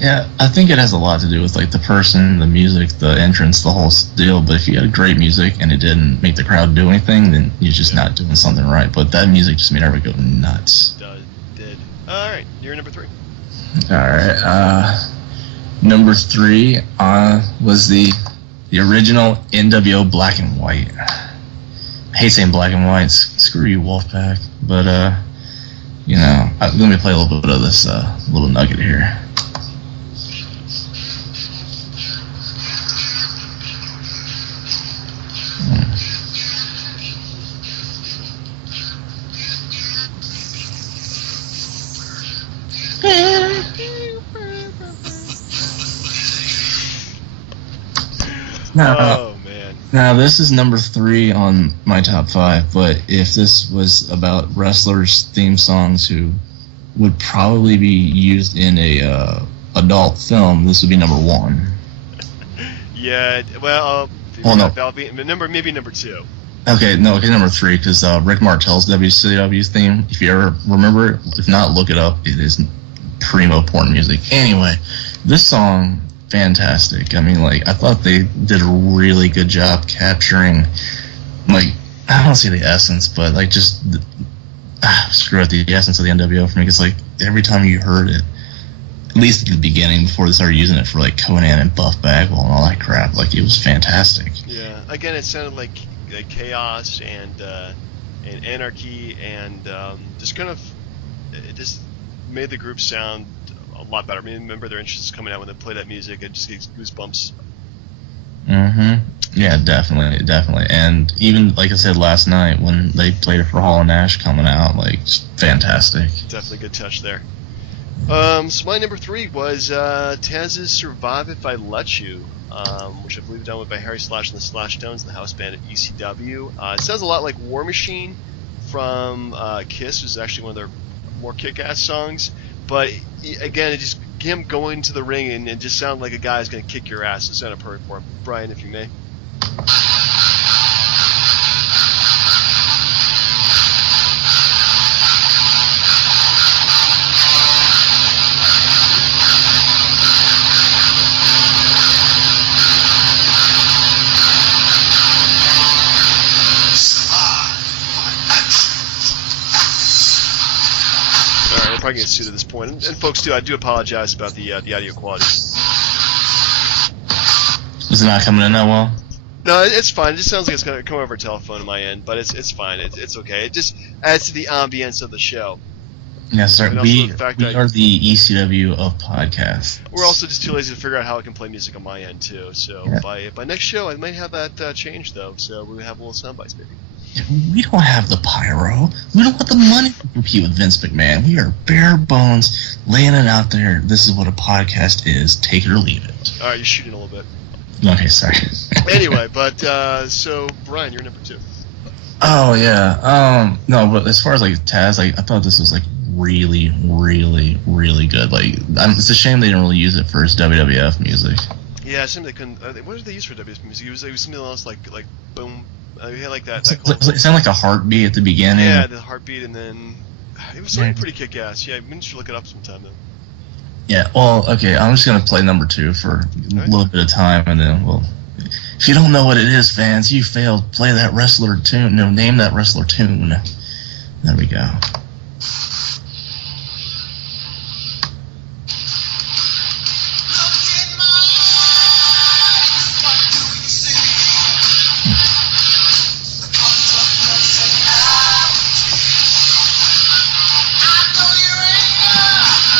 Yeah, I think it has a lot to do with, like, the person, the music, the entrance, the whole deal. But if you had great music and it didn't make the crowd do anything, then you're just not doing something right. But that music just made everybody go nuts. Did. All right, you're number 3. All right. Number 3 was the original NWO Black and White. I hate saying black and white. Screw you, Wolfpack. But, you know, let me play a little bit of this little nugget here. Now, this is number 3 on my top 5, but if this was about wrestlers' theme songs who would probably be used in a adult film, this would be number 1. Yeah, well, that'll be maybe number 2. Okay, number 3, because Rick Martel's WCW theme, if you ever remember it, if not, look it up. It is primo porn music. Anyway, this song, fantastic. I mean, like, I thought they did a really good job capturing, like, I don't want to say the essence, but, like, just, screw it, the essence of the NWO for me, because, like, every time you heard it, at least at the beginning, before they started using it for, like, Conan and Buff Bagwell and all that crap, like, it was fantastic. Yeah, again, it sounded like chaos and anarchy, and just kind of, it just made the group sound a lot better. I mean, remember their interests coming out when they play that music, it just gives goosebumps. Yeah, definitely. And even, like I said last night, when they played it for Hall & Nash coming out, like, fantastic. Definitely good touch there. So my number 3 was Taz's "Survive If I Let You," which I believe done with by Harry Slash and the Slash Stones and the house band at ECW. It sounds a lot like War Machine from Kiss, which is actually one of their more kick-ass songs. But again, it just him going to the ring and it just sounded like a guy who's going to kick your ass. It sounded perfect for him. Brian, if you may. Probably get sued at this point, and folks too. I do apologize about the audio quality. Is it not coming in that well? No, it's fine. It just sounds like it's gonna come over telephone on my end, but it's fine. It's okay. It just adds to the ambience of the show. Yes, sir. We are the ECW of podcasts. We're also just too lazy to figure out how I can play music on my end too. So yeah. by next show, I might have that changed though. So we have a little sound bites maybe. We don't have the pyro. We don't have the money to compete with Vince McMahon. We are bare bones laying it out there. This is what a podcast is. Take it or leave it. All right, you're shooting a little bit. Okay, sorry. Anyway, but so Brian, you're number 2. Oh yeah. No, but as far as like Taz, like I thought this was like really, really, really good. Like it's a shame they didn't really use it for his WWF music. Yeah, it seemed they couldn't. What did they use for WWF music? It was something else like boom. We had like that. It sounded like a heartbeat at the beginning. Yeah, the heartbeat, and then it was something pretty kick-ass. Yeah, we should look it up sometime though. Yeah, well, okay, I'm just gonna play number 2 for a little bit of time, and then we'll. If you don't know what it is, fans, you failed. Play that wrestler tune. No, name that wrestler tune. There we go.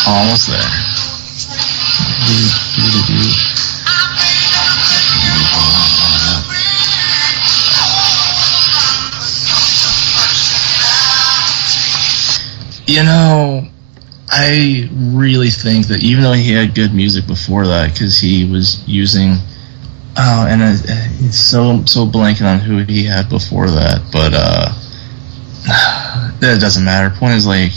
Almost there. You know, I really think that even though he had good music before that, because he was using, it's so blanking on who he had before that, but that doesn't matter. Point is, like,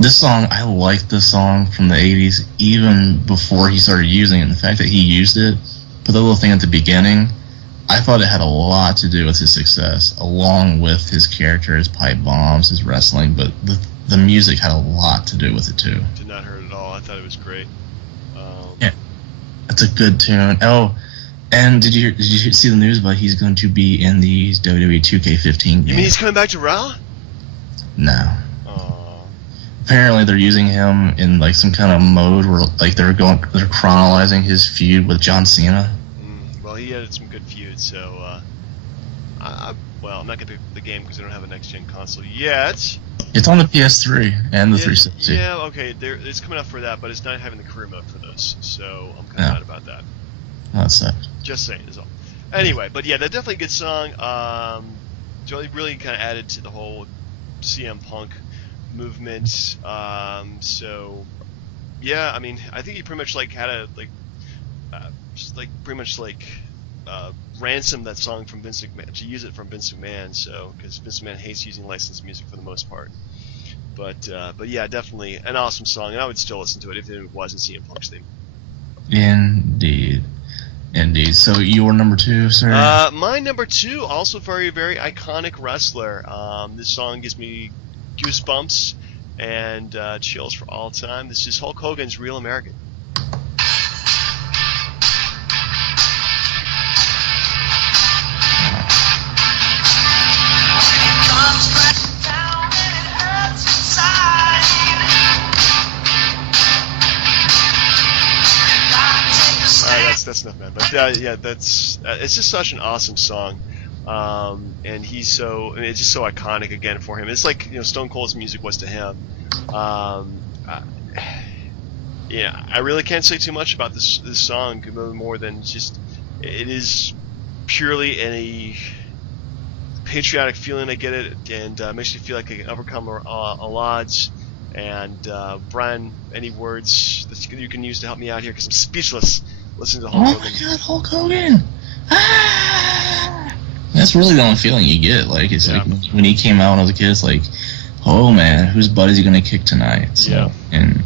this song, I liked this song from the 80s even before he started using it. And the fact that he used it, put the little thing at the beginning, I thought it had a lot to do with his success, along with his character, his pipe bombs, his wrestling, but the music had a lot to do with it too. Did not hurt at all. I thought it was great. Yeah, it's a good tune. Oh, and did you see the news about he's going to be in the WWE 2K15 game? You mean he's coming back to Raw? No. Apparently they're using him in like some kind of mode where like they're chronologizing his feud with John Cena. Well, he had some good feuds, so I'm not gonna pick the game because I don't have a next gen console yet. It's on the PS3 and the 360. Yeah, okay, it's coming out for that, but it's not having the career mode for those, so I'm kind of mad about that. That's sad. Just saying is all. Anyway, but yeah, that's definitely a good song. Really kind of added to the whole CM Punk movement. So yeah, I mean, I think he pretty much like had a ransom that song from Vince McMahon, to use it from Vince McMahon. So because Vince McMahon hates using licensed music for the most part. But yeah, definitely an awesome song, and I would still listen to it if it wasn't CM Punk's theme. Indeed. So your number 2, sir? My number 2, also very, very iconic wrestler. This song gives me goosebumps and chills for all time. This is Hulk Hogan's Real American. That's enough, man. But yeah, it's just such an awesome song. And it's just so iconic again for him. It's like, Stone Cold's music was to him. Yeah, I really can't say too much about this song more than just it is purely a patriotic feeling. I get it, and makes you feel like you can overcome all odds. And Brian, any words that you can use to help me out here? Because I'm speechless listening to Hulk Hogan. Oh my God, Hulk Hogan! Ah! That's really the only feeling you get. Like it's like when he came out when I was a kid, it's like, oh man, whose butt is he gonna kick tonight? So, and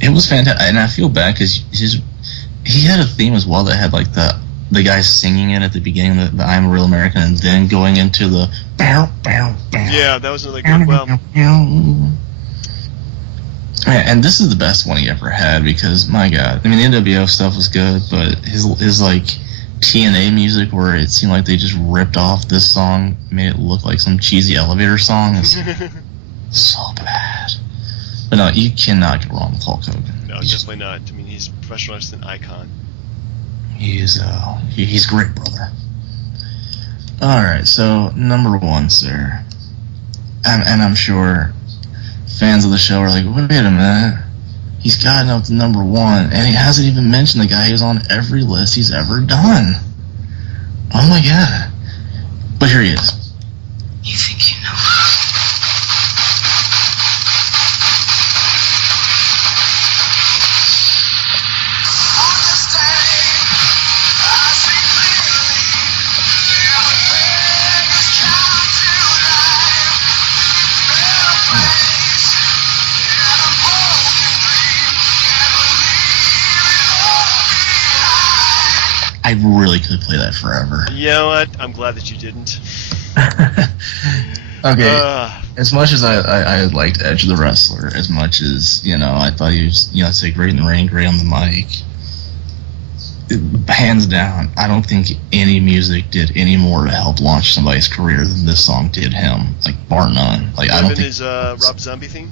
it was fantastic. And I feel bad because he had a theme as well that had like the guy singing it at the beginning, the I'm a Real American, and then going into the bow, bow, bow. Yeah, that was really good. Well, and this is the best one he ever had because, my God, I mean, the NWO stuff was good, but his like TNA music where it seemed like they just ripped off this song, made it look like some cheesy elevator song. Is so bad. But no, you cannot get wrong with Hulk Hogan. No, definitely not. I mean, he's a professional wrestling icon. He's great, brother. Alright, so number one, sir. And I'm sure fans of the show are like, wait a minute. He's gotten up to number one, and he hasn't even mentioned the guy who's on every list he's ever done. Oh my God. But here he is. You think you know? I really could play that forever. You know what? I'm glad that you didn't. Okay. As much as I liked Edge the Wrestler, as much as, I thought he was, say great in the ring, great on the mic, hands down, I don't think any music did any more to help launch somebody's career than this song did him. Like, bar none. Like, I don't think his Rob Zombie theme?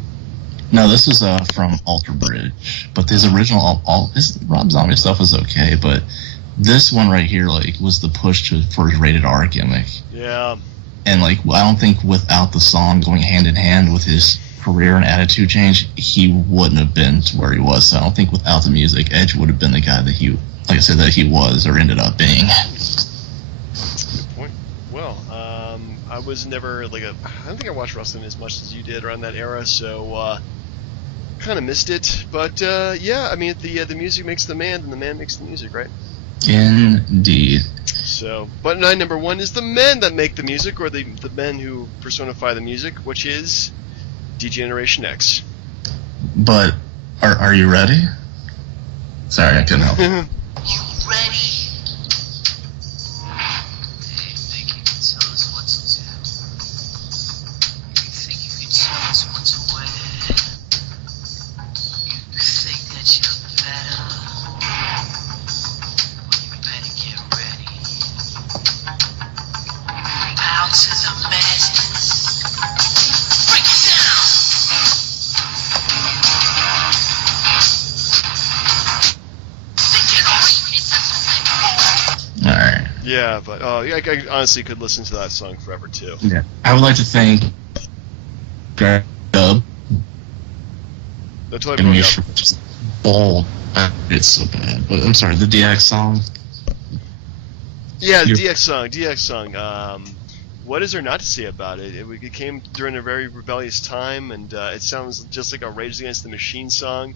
No, this was from Alter Bridge. But his original, his Rob Zombie stuff was okay, but this one right here, like, was the push for his rated R gimmick. Yeah. And, like, I don't think without the song going hand in hand with his career and attitude change, he wouldn't have been to where he was. So I don't think without the music, Edge would have been the guy that he, like I said, that he was or ended up being. Good point. Well, I was never, like, I don't think I watched wrestling as much as you did around that era, so, kind of missed it. But, yeah, I mean, the music makes the man, and the man makes the music, right? Indeed. So, but number one is the men that make the music, or the men who personify the music, which is D-Generation X. But are you ready? Sorry, I couldn't help. You ready? Hey, think you can tell us what to do? You think you can tell us what to wear? You think that you're better? Bow to the masters. Break it down. All right. Yeah, but I honestly could listen to that song forever too. Yeah. I would like to thank Greg Dub. That's what I just bold. It's so bad. But I'm sorry, the DX song. Yeah, the DX song. What is there not to say about it? It came during a very rebellious time, and it sounds just like a Rage Against the Machine song,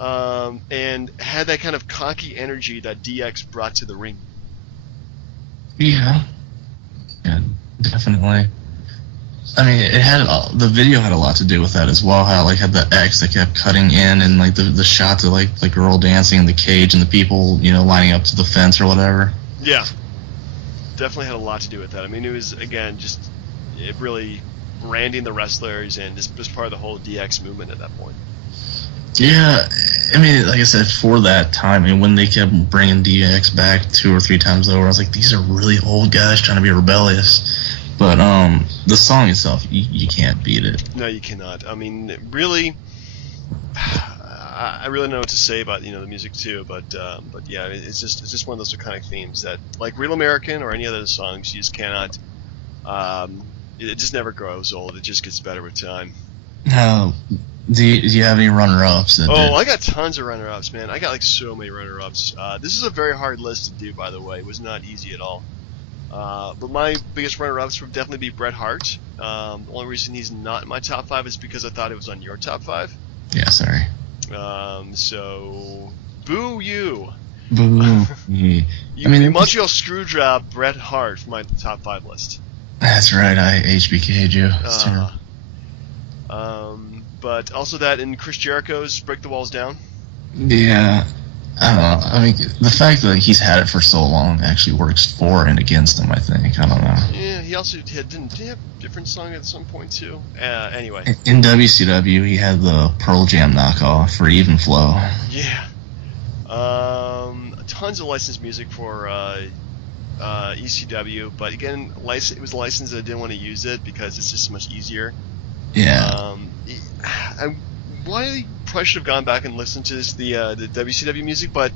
and had that kind of cocky energy that DX brought to the ring. Yeah, definitely. I mean, the video had a lot to do with that as well. How like had the X that kept cutting in, and like the shots of like the girl dancing in the cage and the people lining up to the fence or whatever. Yeah. Definitely had a lot to do with that. I mean, it was, again, just it really branding the wrestlers, and this was part of the whole DX movement at that point. Yeah, I mean, like I said, for that time, I mean, when they kept bringing DX back 2 or 3 times over, I was like, these are really old guys trying to be rebellious. But the song itself, you can't beat it. No, you cannot. I mean, really, I really don't know what to say about the music too, but yeah, it's just one of those iconic themes that, like Real American or any other songs, you just cannot. It just never grows old. It just gets better with time. Now, do you have any runner-ups? I got tons of runner-ups, man. I got like so many runner-ups. This is a very hard list to do, by the way. It was not easy at all. But my biggest runner-ups would definitely be Bret Hart. The only reason he's not in my top 5 is because I thought it was on your top 5. Yeah, sorry. So, boo you. Boo. Montreal Screwjob, Bret Hart for my top 5 list. That's right, I HBK'd you. It's terrible. But also that in Chris Jericho's Break the Walls Down. Yeah. I don't know. I mean, the fact that he's had it for so long actually works for and against him, I think. I don't know. Yeah, he also didn't he have a different song at some point, too? Anyway. In WCW, he had the Pearl Jam knockoff for Even Flow. Yeah. Tons of licensed music for ECW, but again, it was licensed and I didn't want to use it because it's just so much easier. Yeah. Why probably should have gone back and listened to the WCW music, but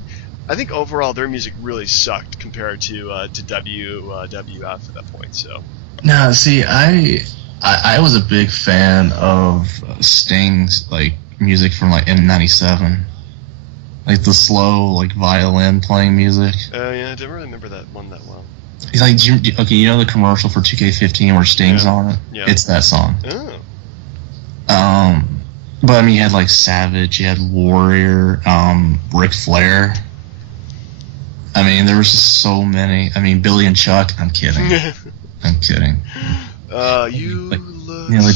I think overall their music really sucked compared to WWF at that point. So. No, see, I was a big fan of Sting's like music from like M97, like the slow like violin playing music. Yeah, I didn't really remember that one that well. He's like, you know the commercial for 2K15 where Sting's on it? Yeah. It's that song. Oh. But I mean, you had like Savage, you had Warrior, Ric Flair. I mean, there was just so many. I mean, Billy and Chuck. I'm kidding. I'm kidding. Like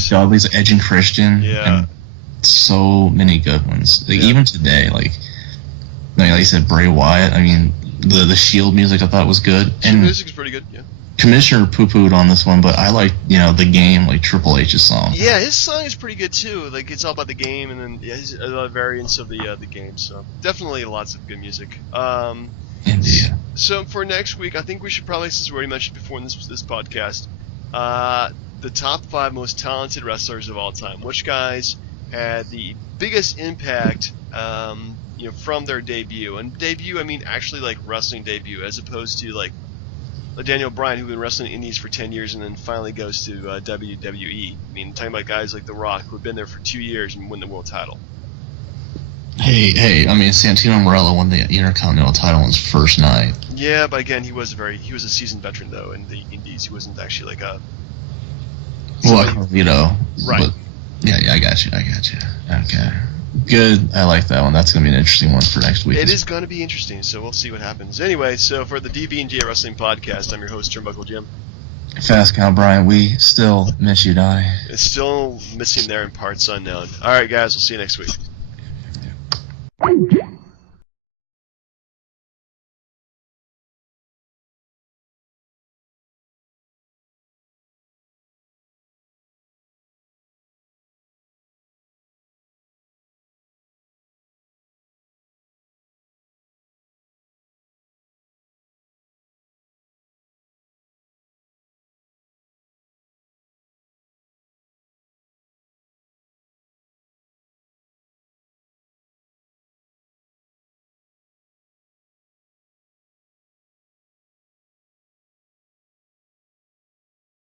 Dudley's Edge and Christian. Yeah. And so many good ones. Like even today, like you said, Bray Wyatt. I mean, the Shield music I thought was good. And music's pretty good. Yeah. Commissioner poo-pooed on this one, but I like, the game, like Triple H's song. Yeah, his song is pretty good too. Like it's all about the game, and then a lot of variants of the game. So definitely lots of good music. Indeed. So for next week, I think we should probably, since we already mentioned before in this podcast, the top 5 most talented wrestlers of all time. Which guys had the biggest impact, from their debut? And debut, I mean actually like wrestling debut, as opposed to like Daniel Bryan, who'd been wrestling indies for 10 years and then finally goes to WWE. I mean, talking about guys like The Rock, who've been there for 2 years and win the world title. Hey, I mean, Santino Marella won the Intercontinental title on his first night. Yeah, but again, he was a seasoned veteran, though, in the indies. He wasn't actually like a... Right. But, yeah, I got you. Okay. Good. I like that one. That's going to be an interesting one for next week. It is going to be interesting, so we'll see what happens. Anyway, so for the DB&J Wrestling Podcast, I'm your host, Turnbuckle Jim. Fast Count Brian, we still miss you, Donnie. It's still missing there in parts unknown. All right, guys, we'll see you next week.